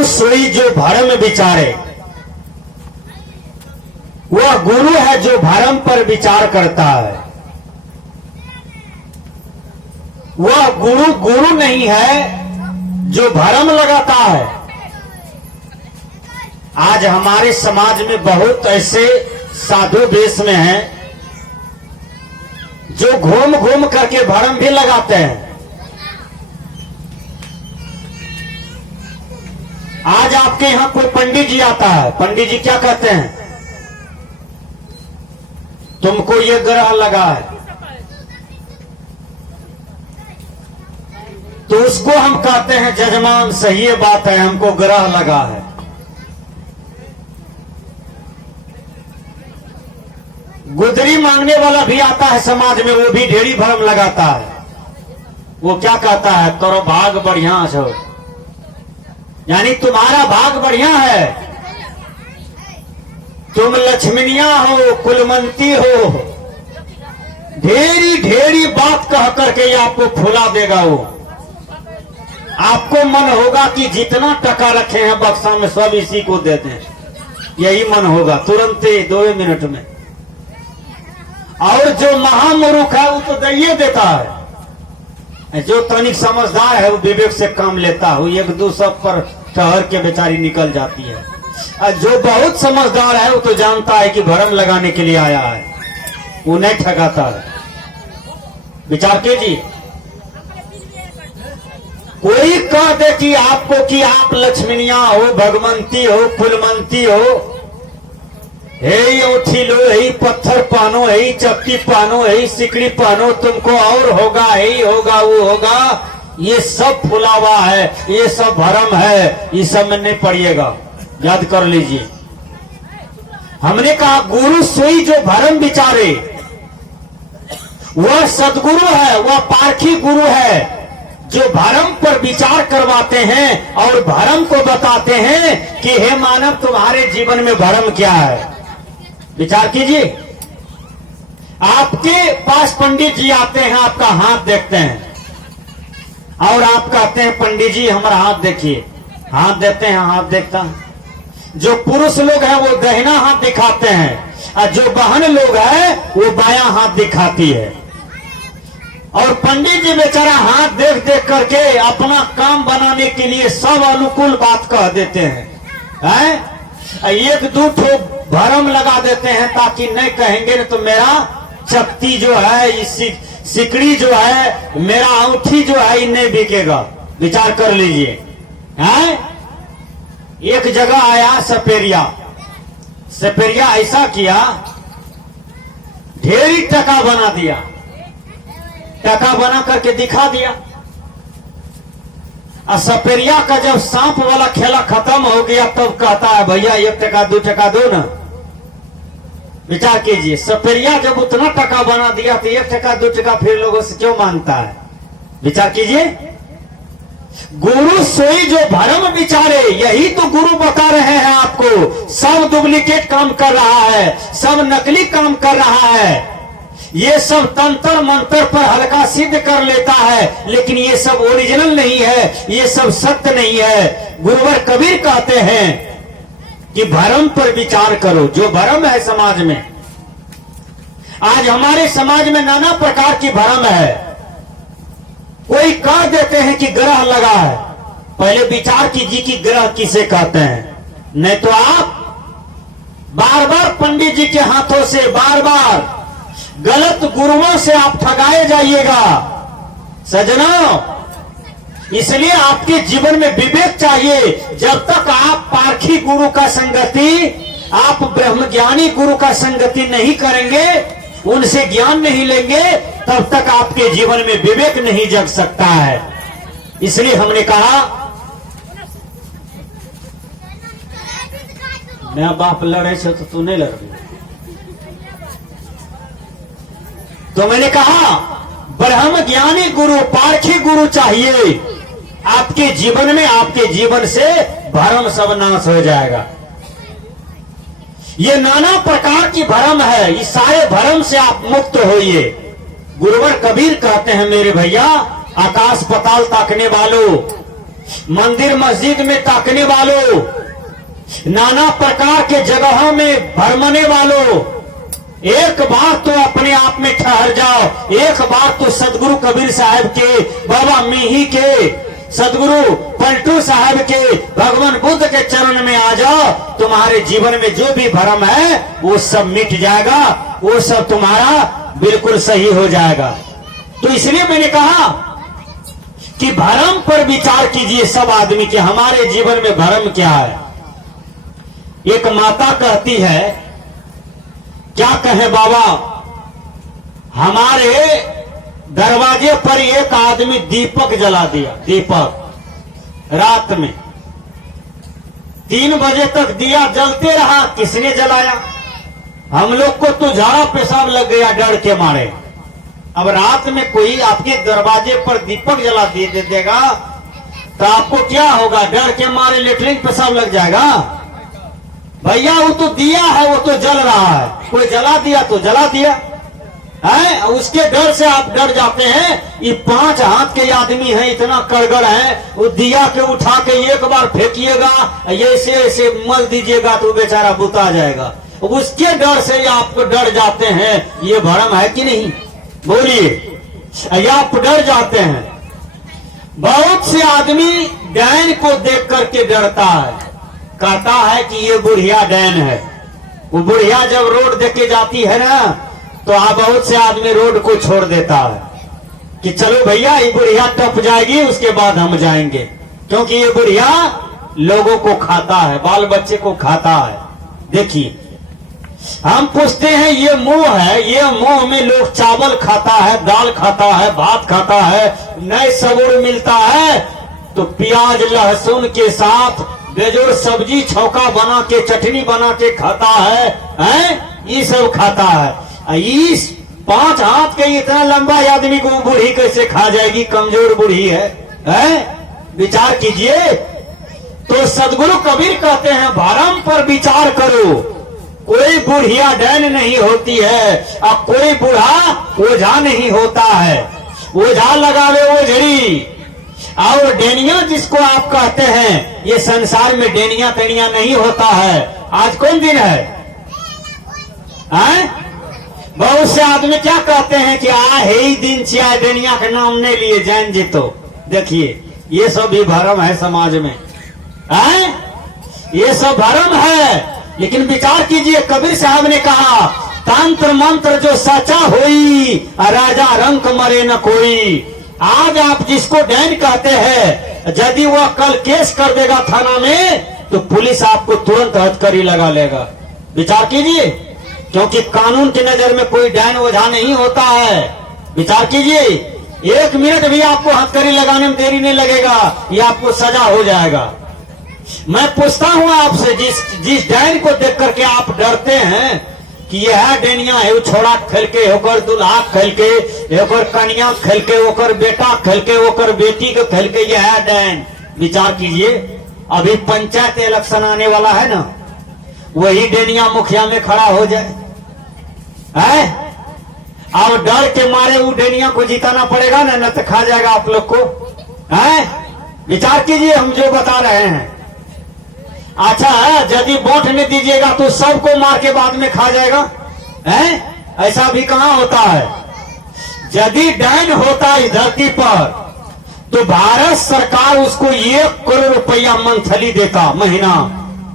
गुरु सोई जो भरम विचारे, वह गुरु है जो भरम पर विचार करता है। वह गुरु गुरु नहीं है जो भरम लगाता है। आज हमारे समाज में बहुत ऐसे साधु वेश में हैं जो घूम घूम करके भरम भी लगाते हैं। आज आपके यहां कोई पंडित जी आता है, पंडित जी क्या कहते हैं? तुमको ये ग्रह लगा है, तो उसको हम कहते हैं जजमान सही बात है, हमको ग्रह लगा है। गुदरी मांगने वाला भी आता है समाज में, वो भी ढेरी भरम लगाता है। वो क्या कहता है? तोरो भाग बढ़िया हो, यानी तुम्हारा भाग बढ़िया है, तुम लक्ष्मणिया हो, कुलमंती हो। ढेरी ढेरी बात कह करके आपको फुला देगा। वो आपको मन होगा कि जितना टका रखे हैं बक्सा में सब इसी को दे दें, यही मन होगा तुरंत ही 2 मिनट में। और जो महामूर्ख है वो तो दइए देता है, जो तनिक समझदार है वो विवेक से काम लेता है, 1-2 सब पर ठहर के बेचारी निकल जाती है। और जो बहुत समझदार है वो तो जानता है कि भरम लगाने के लिए आया है, वो नहीं ठगाता है। विचार कीजिए, कोई कह दे कि आपको कि आप लक्ष्मणिया हो, भगवंती हो, कुलमंती हो, हे औठी लो, हे पत्थर पहनो, हे चक्की पहनो, हे सिकड़ी पहनो, तुमको और होगा, हे होगा, वो होगा, ये सब फुलावा है, ये सब भरम है, ये सब में नहीं पड़िएगा, याद कर लीजिए। हमने कहा गुरु सोई जो भरम विचारे, वह सदगुरु है, वह पारखी गुरु है जो भरम पर विचार करवाते हैं और भरम को बताते हैं कि हे मानव तुम्हारे जीवन में भरम क्या है। विचार कीजिए, आपके पास पंडित जी आते हैं, आपका हाथ देखते हैं और आप कहते हैं पंडित जी हमारा हाथ देखिए, हाथ देते हैं, हाथ देखता है। जो पुरुष लोग हैं वो दाहिना हाथ दिखाते हैं और जो बहन लोग हैं वो बायां हाथ दिखाती है। और पंडित जी बेचारा हाथ देख देख करके अपना काम बनाने के लिए सब अनुकूल बात कह देते हैं, 1-2 ठो भरम लगा देते हैं ताकि नहीं कहेंगे न तो मेरा चक्ति जो है, इस सिकड़ी जो है, मेरा अंगूठी जो है, ये नहीं बिकेगा। विचार कर लीजिए। एक जगह आया सपेरिया, सपेरिया ऐसा किया, ढेरी टका बना दिया, टका बना करके दिखा दिया। और सपेरिया का जब सांप वाला खेला खत्म हो गया तब कहता है भैया 1 टका 2 टका दो ना। विचार कीजिए, सपेरिया जब उतना टका बना दिया तो 1 टका 2 टका फिर लोगों से क्यों मांगता है? विचार कीजिए, गुरु सोई जो भरम विचारे, यही तो गुरु बता रहे हैं आपको। सब डुप्लीकेट काम कर रहा है, सब नकली काम कर रहा है, ये सब तंत्र मंत्र पर हल्का सिद्ध कर लेता है, लेकिन ये सब ओरिजिनल नहीं है, ये सब सत्य नहीं है। गुरुवर कबीर कहते हैं कि भरम पर विचार करो। जो भरम है समाज में, आज हमारे समाज में नाना प्रकार की भरम है। कोई कह देते हैं कि ग्रह लगा है, पहले विचार कीजिए कि ग्रह किसे कहते हैं, नहीं तो आप बार बार पंडित जी के हाथों से, बार बार गलत गुरुओं से आप ठगाए जाइएगा सजनों। इसलिए आपके जीवन में विवेक चाहिए। जब तक आप पारखी गुरु का संगति, आप ब्रह्मज्ञानी गुरु का संगति नहीं करेंगे, उनसे ज्ञान नहीं लेंगे, तब तक आपके जीवन में विवेक नहीं जग सकता है। इसलिए हमने कहा मैं बाप लड़े से तो तू नहीं लड़ रही, तो मैंने कहा ब्रह्म ज्ञानी गुरु, पारखी गुरु चाहिए आपके जीवन में। आपके जीवन से भरम सब नाश हो जाएगा। ये नाना प्रकार की भरम है, इस सारे भरम से आप मुक्त होइए। गुरुवर कबीर कहते हैं मेरे भैया, आकाश पताल ताकने वालों, मंदिर मस्जिद में ताकने वालों, नाना प्रकार के जगहों में भ्रमने वालों, एक बार तो अपने आप में ठहर जाओ। एक बार तो सदगुरु कबीर साहब के, बाबा मिही के, सदगुरु पलटू साहब के, भगवान बुद्ध के चरण में आ जाओ। तुम्हारे जीवन में जो भी भ्रम है वो सब मिट जाएगा, वो सब तुम्हारा बिल्कुल सही हो जाएगा। तो इसलिए मैंने कहा कि भ्रम पर विचार कीजिए सब आदमी के, हमारे जीवन में भ्रम क्या है। एक माता कहती है, क्या कहे बाबा, हमारे दरवाजे पर एक आदमी दीपक जला दिया। दीपक रात में 3 बजे तक दिया जलते रहा, किसने जलाया? हम लोग को तो झाड़ा पेशाब लग गया डर के मारे। अब रात में कोई आपके दरवाजे पर दीपक जला दे देगा तो आपको क्या होगा? डर के मारे लेटरिन पेशाब लग जाएगा। भैया वो तो दिया है, वो तो जल रहा है, कोई जला दिया तो जला दिया है, उसके डर से आप डर जाते हैं। ये 5 हाथ के आदमी हैं, इतना कड़गड़ है, वो दिया के उठा के एक बार फेंकिएगा, ऐसे ऐसे मल दीजिएगा तो बेचारा बुता जाएगा। उसके डर से आपको डर जाते हैं। ये भ्रम है कि नहीं? बोलिए, आप डर जाते हैं। बहुत से आदमी डैन को देख करके डरता है, कहता है कि ये बुढ़िया डैन है। वो बुढ़िया जब रोड देख के जाती है ना, तो बहुत से आदमी रोड को छोड़ देता है कि चलो भैया ये बुढ़िया टप जाएगी, उसके बाद हम जाएंगे, क्योंकि ये बुढ़िया लोगों को खाता है, बाल बच्चे को खाता है। देखिए, हम पूछते हैं ये मुंह है, ये मुंह में लोग चावल खाता है, दाल खाता है, भात खाता है, नए सबूर मिलता है तो प्याज लहसुन के साथ बेजोड़ सब्जी छौका बना के, चटनी बना के खाता है? ये सब खाता है। इस 5 हाथ के इतना लंबा आदमी को बूढ़ी कैसे खा जाएगी? कमजोर बूढ़ी है? विचार कीजिए। तो सदगुरु कबीर कहते हैं भ्रम पर विचार करो। कोई बुढ़िया डैन नहीं होती है और कोई बूढ़ा ओझा नहीं होता है। ओझा लगावे ओझड़ी और डेनिया जिसको आप कहते हैं, ये संसार में डेनिया तेनिया नहीं होता है। आज कौन दिन है? बहुत से आदमी क्या कहते हैं कि ही दिन चिया डेनिया के नाम नहीं लिए जैन जी। तो देखिए, ये सब भी भ्रम है समाज में। ये सब भ्रम है। लेकिन विचार कीजिए, कबीर साहब ने कहा, तंत्र मंत्र जो सचा होई, राजा रंक मरे न कोई। आज आप जिसको डैन कहते हैं, यदि वह कल केस कर देगा थाना में तो पुलिस आपको तुरंत हथकड़ी लगा लेगा। विचार कीजिए, क्योंकि कानून की नजर में कोई डैन ओझा नहीं होता है। विचार कीजिए, 1 मिनट भी आपको हथकड़ी लगाने में देरी नहीं लगेगा, ये आपको सजा हो जाएगा। मैं पूछता हूं आपसे, जिस डैन को देख करके आप डरते हैं कि यह डेनिया है, वो छोड़ा खेल के, होकर दुल्हा खेल के, होकर कन्या खेल के, होकर बेटा खेल के, होकर बेटी को खेल के, यह डैन। विचार कीजिए, अभी पंचायत इलेक्शन आने वाला है ना, वही डेनिया मुखिया में खड़ा हो जाए और डर के मारे वो डेनिया को जिताना पड़ेगा ना, न तो खा जाएगा आप लोग को। विचार कीजिए, हम जो बता रहे हैं। अच्छा है, यदि वोट नहीं दीजिएगा तो सबको मार के बाद में खा जाएगा? ऐसा भी कहां होता है? यदि डैन होता इस धरती पर तो भारत सरकार उसको 1 करोड़ रुपया मंथली देता महीना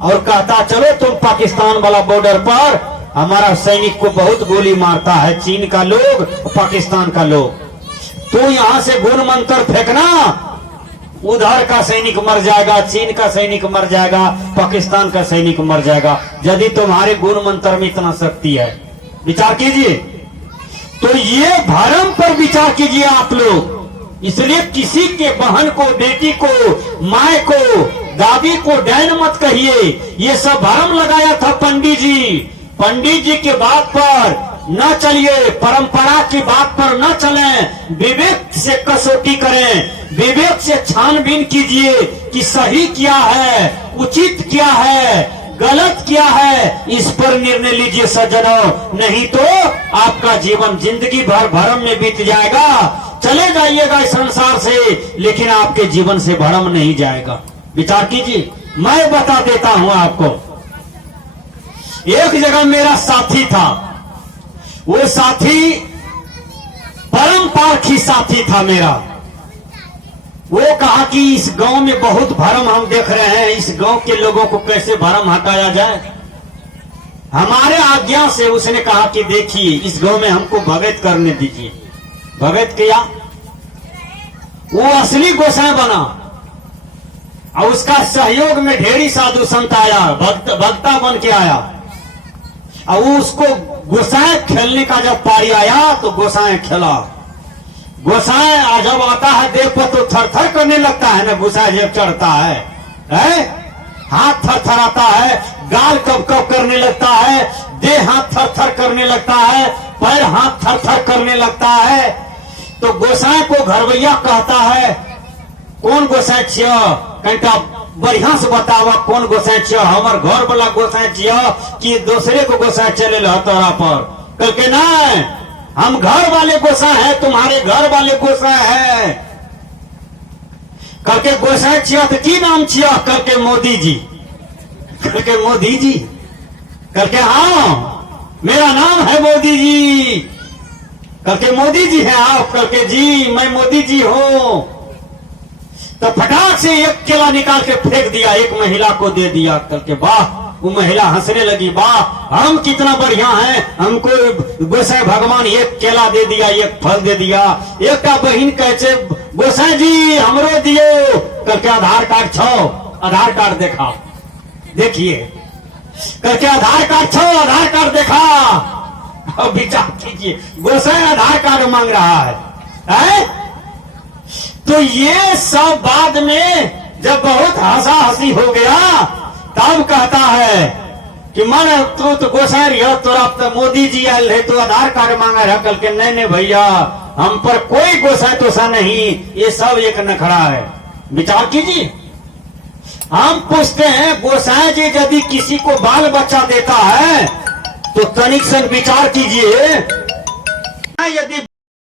और कहता, चलो तुम पाकिस्तान वाला बॉर्डर पर हमारा सैनिक को बहुत गोली मारता है, चीन का लोग, पाकिस्तान का लोग, तो यहां से गुण मंत्र फेंकना, उधर का सैनिक मर जाएगा, चीन का सैनिक मर जाएगा, पाकिस्तान का सैनिक मर जाएगा, यदि तुम्हारे गुण मंत्र में इतना शक्ति है। विचार कीजिए। तो ये भ्रम पर विचार कीजिए आप लोग। इसलिए किसी के बहन को, बेटी को, माए को, दादी को डैन मत कहिए। ये सब भ्रम लगाया था पंडित जी। पंडित जी के बात पर न चलिए, परंपरा की बात पर न चलें, विवेक से कसौटी करें, विवेक से छानबीन कीजिए कि सही क्या है, उचित क्या है, गलत क्या है, इस पर निर्णय लीजिए सज्जनों। नहीं तो आपका जीवन जिंदगी भर भ्रम में बीत जाएगा। चले जाइएगा इस संसार से, लेकिन आपके जीवन से भ्रम नहीं जाएगा। विचार कीजिए, मैं बता देता हूं आपको। एक जगह मेरा साथी था, वो साथी परम पारखी साथी था मेरा। वो कहा कि इस गांव में बहुत भ्रम हम देख रहे हैं, इस गांव के लोगों को कैसे भ्रम हटाया जाए। हमारे आज्ञा से उसने कहा कि देखिए इस गांव में हमको भगत करने दीजिए। भगत किया, वो असली गोसाई बना और उसका सहयोग में ढेरी साधु संत आया, भक्ता बन के आया। और वो उसको गोसाई खेलने का जब पारी आया तो गोसाई खेला। गोसाई जब आता है देव पर तो थर थर करने लगता है ना, गोसाई जब चढ़ता है हाथ थर थर आता है, गाल कब कब करने लगता है, देह हाथ थर थर करने लगता है, पैर हाथ थर थर करने लगता है। तो गोसाई को घरवैया कहता है, कौन गोसाई छिया, कहीं बढ़िया से बतावा कौन गोसाई छिया, हमार घर वाला गोसाई छिया कि दूसरे को गोसाई चले तोरा पर। कल के नहीं, हम घर वाले गोसाई है, तुम्हारे घर वाले गोसाई है। करके गोसाई छिया तो की नाम छिया, करके मोदी जी। करके मोदी जी, करके हाँ मेरा नाम है मोदी जी। करके मोदी जी है आप, करके जी मैं मोदी जी हूं। तो फटाक से एक केला निकाल के फेंक दिया, एक महिला को दे दिया। करके वाह, वो महिला हंसने लगी, वाह हम कितना बढ़िया हैं, हमको गोसाई भगवान एक केला दे दिया, एक फल दे दिया। एक का बहन कहते गोसाई जी हमरो दियो। करके आधार कार्ड छो, आधार कार्ड देखा, देखिए करके आधार कार्ड छो, आधार कार्ड देखा। अब विचार कीजिए, गोसाई आधार कार्ड मांग रहा है? तो ये सब बाद में जब बहुत हंसा हंसी हो गया तब कहता है कि मन तू तो गोसाई रही हो, तोरा तो मोदी जी आयल है तो आधार कार्ड मांगा है। कल के नहीं भैया, हम पर कोई गोसाई तो सा नहीं, ये सब एक नखरा है। विचार कीजिए, हम पूछते हैं गोसाई जी यदि किसी को बाल बच्चा देता है तो तनिक से विचार कीजिए, यदि